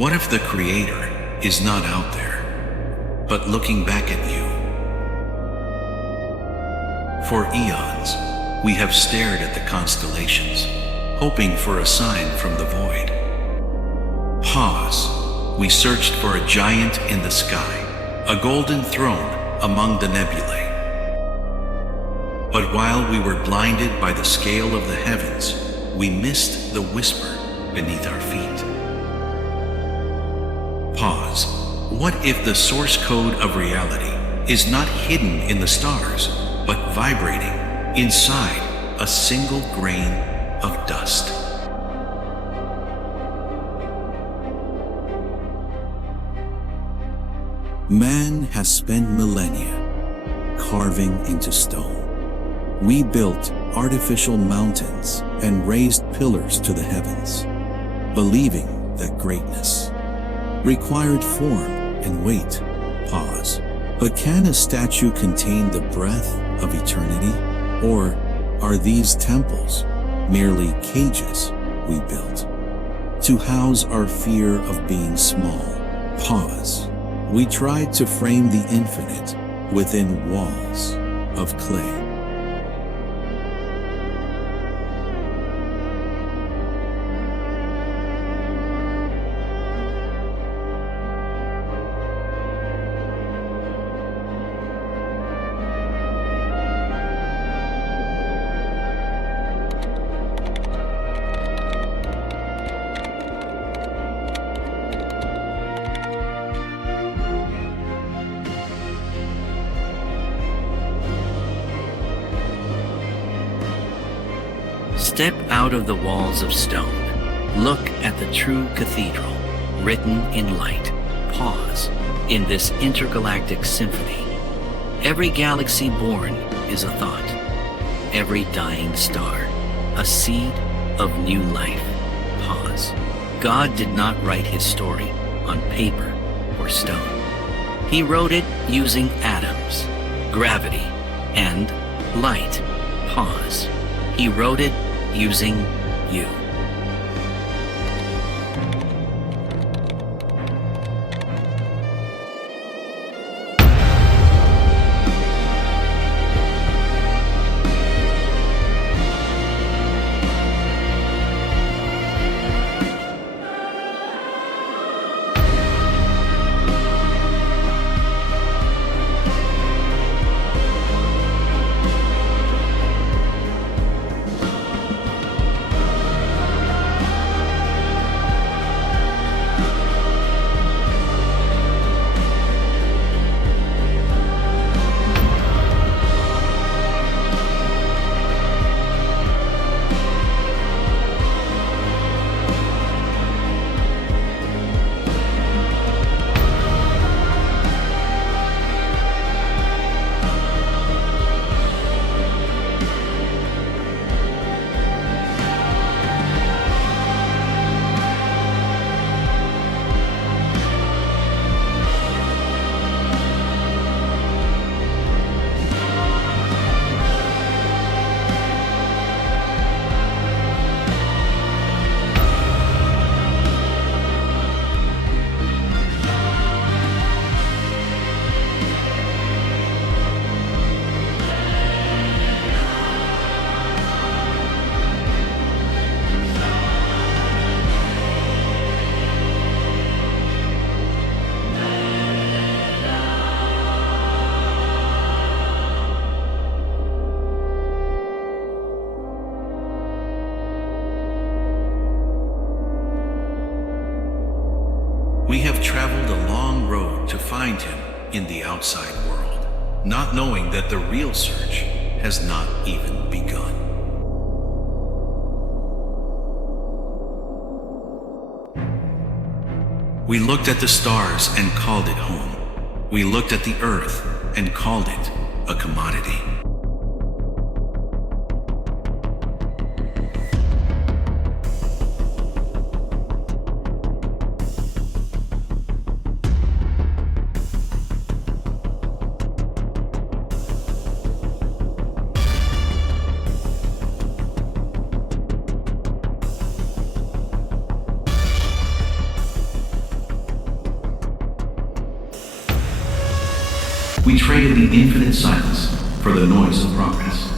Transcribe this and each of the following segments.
What if the Creator is not out there, but looking back at you? For eons, we have stared at the constellations, hoping for a sign from the void. Pause. We searched for a giant in the sky, a golden throne among the nebulae. But while we were blinded by the scale of the heavens, we missed the whisper beneath our feet. Pause. What if the source code of reality is not hidden in the stars, but vibrating inside a single grain of dust? Man has spent millennia carving into stone. We built artificial mountains and raised pillars to the heavens, believing that greatness required form and weight. Pause. But can a statue contain the breath of eternity? Or are these temples merely cages we built to house our fear of being small? Pause. We tried to frame the infinite within walls of clay. Step out of the walls of stone. Look at the true cathedral, written in light. Pause. In this intergalactic symphony, every galaxy born is a thought. Every dying star, a seed of new life. Pause. God did not write his story on paper or stone. He wrote it using atoms, gravity, and light. Pause. He wrote it using you. We have traveled a long road to find him in the outside world, not knowing that the real search has not even begun. We looked at the stars and called it home. We looked at the earth and called it a commodity. We traded the infinite silence for the noise of progress.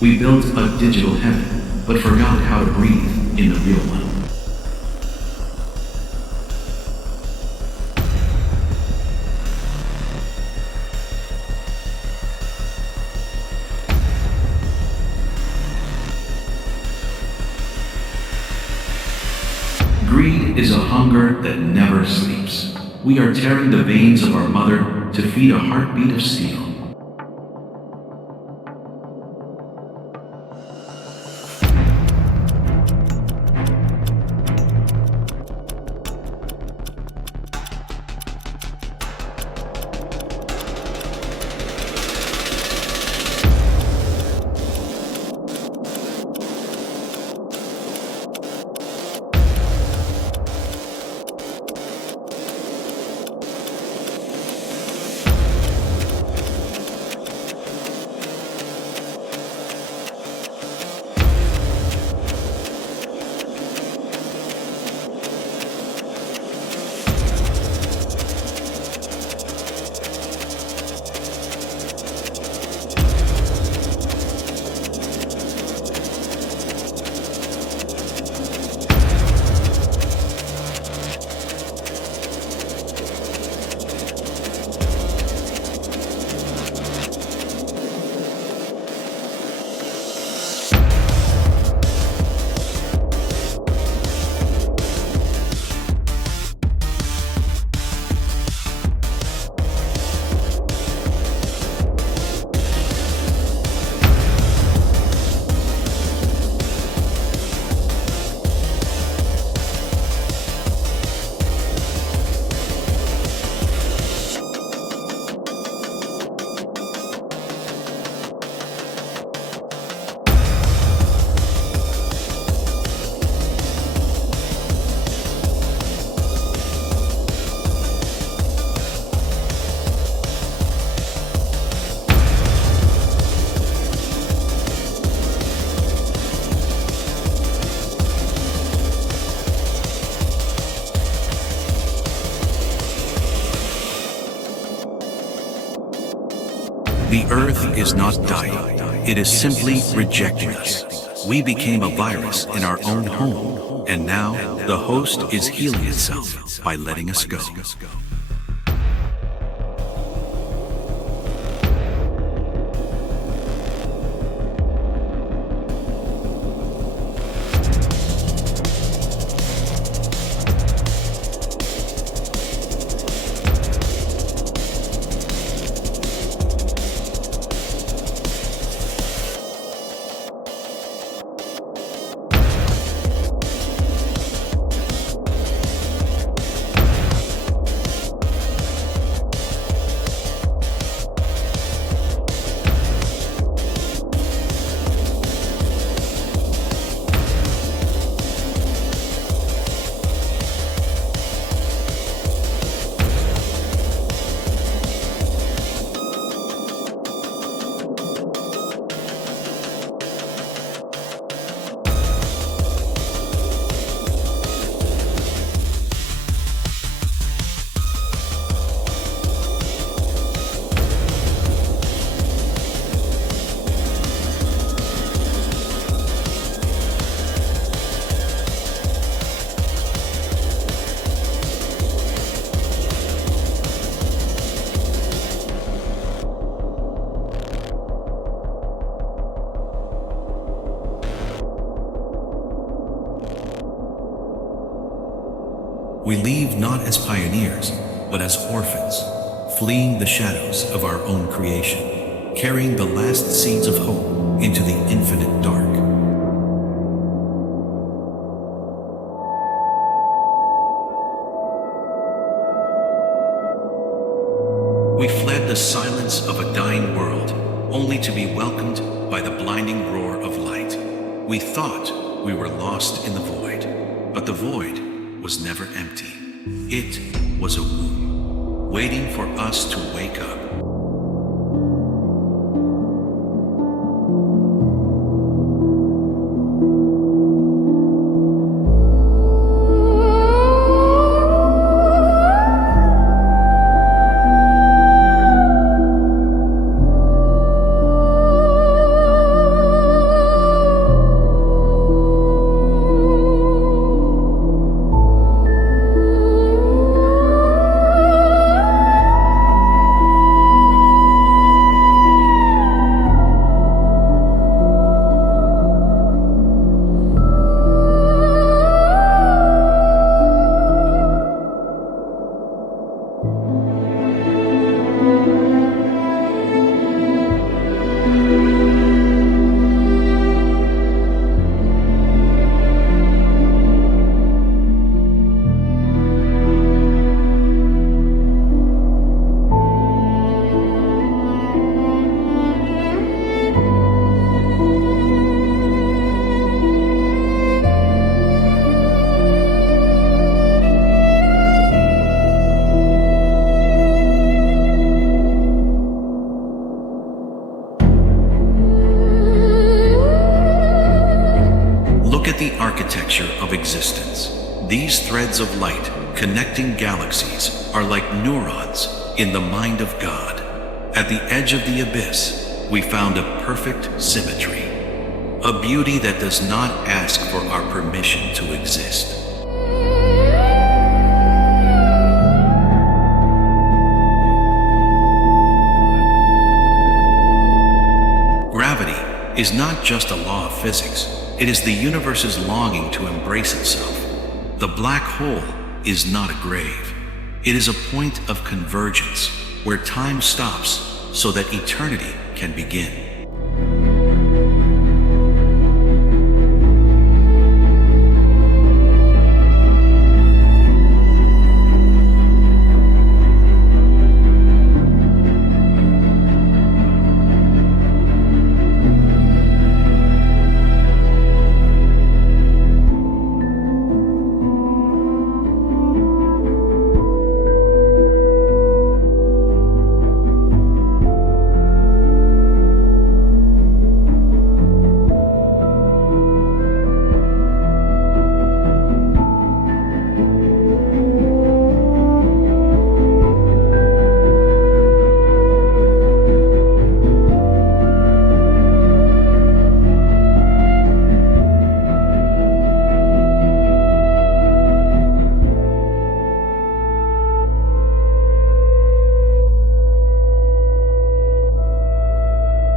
We built a digital heaven, but forgot how to breathe in the real one. Greed is a hunger that never sleeps. We are tearing the veins of our mother to feed a heartbeat of steel. The Earth is not dying. It is simply rejecting us. We became a virus in our own home, and now the host is healing itself by letting us go. We leave not as pioneers, but as orphans, fleeing the shadows of our own creation, carrying the last seeds of hope into the infinite dark. We fled the silence of a dying world, only to be welcomed by the blinding roar of light. We thought we were lost in the void, but the void was never empty. It was a womb, waiting for us to wake up. threads of light connecting galaxies are like neurons in the mind of God. At the edge of the abyss, we found a perfect symmetry, a beauty that does not ask for our permission to exist. Gravity is not just a law of physics, it is the universe's longing to embrace itself. The black hole is not a grave. It is a point of convergence where time stops so that eternity can begin.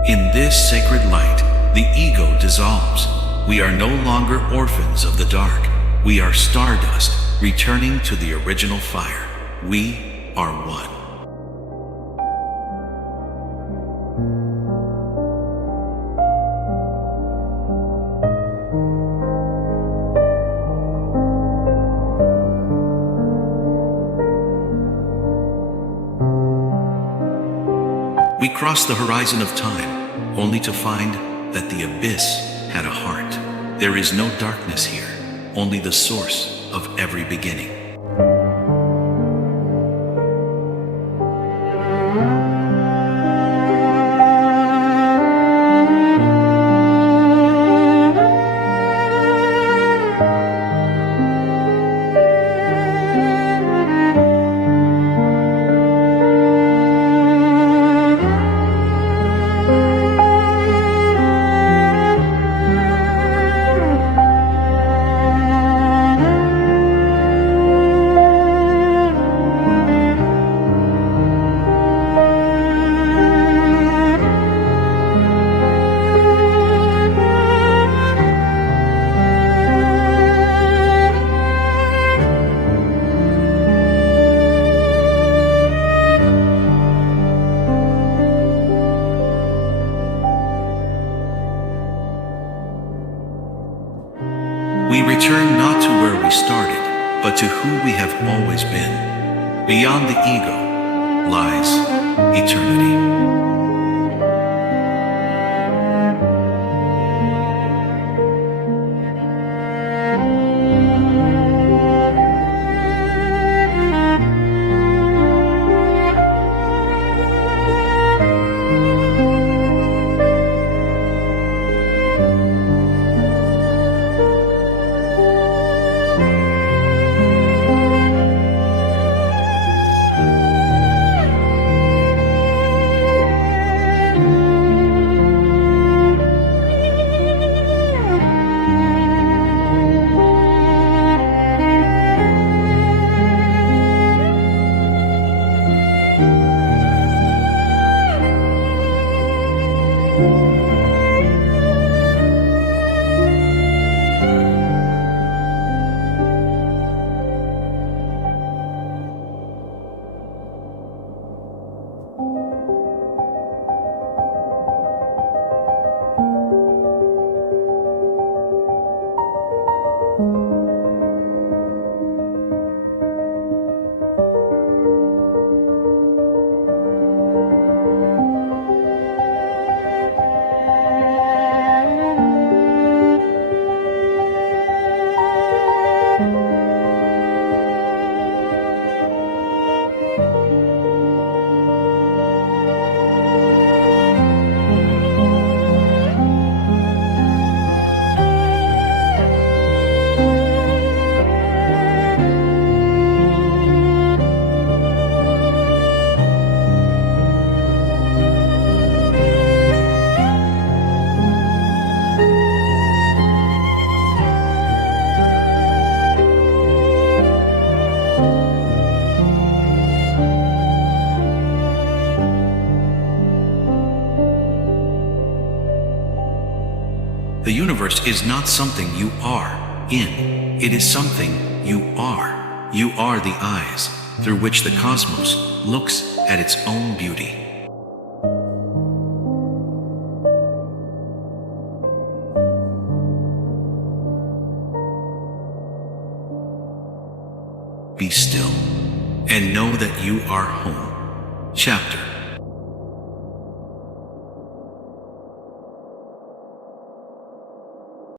In this sacred light, the ego dissolves. We are no longer orphans of the dark. We are stardust, returning to the original fire. We are one. We crossed the horizon of time, only to find that the abyss had a heart. There is no darkness here, only the source of every beginning. We return not to where we started, but to who we have always been. Beyond the ego lies eternity. The universe is not something you are in, it is something you are. You are the eyes through which the cosmos looks at its own beauty. Be still and know that you are home. Chapter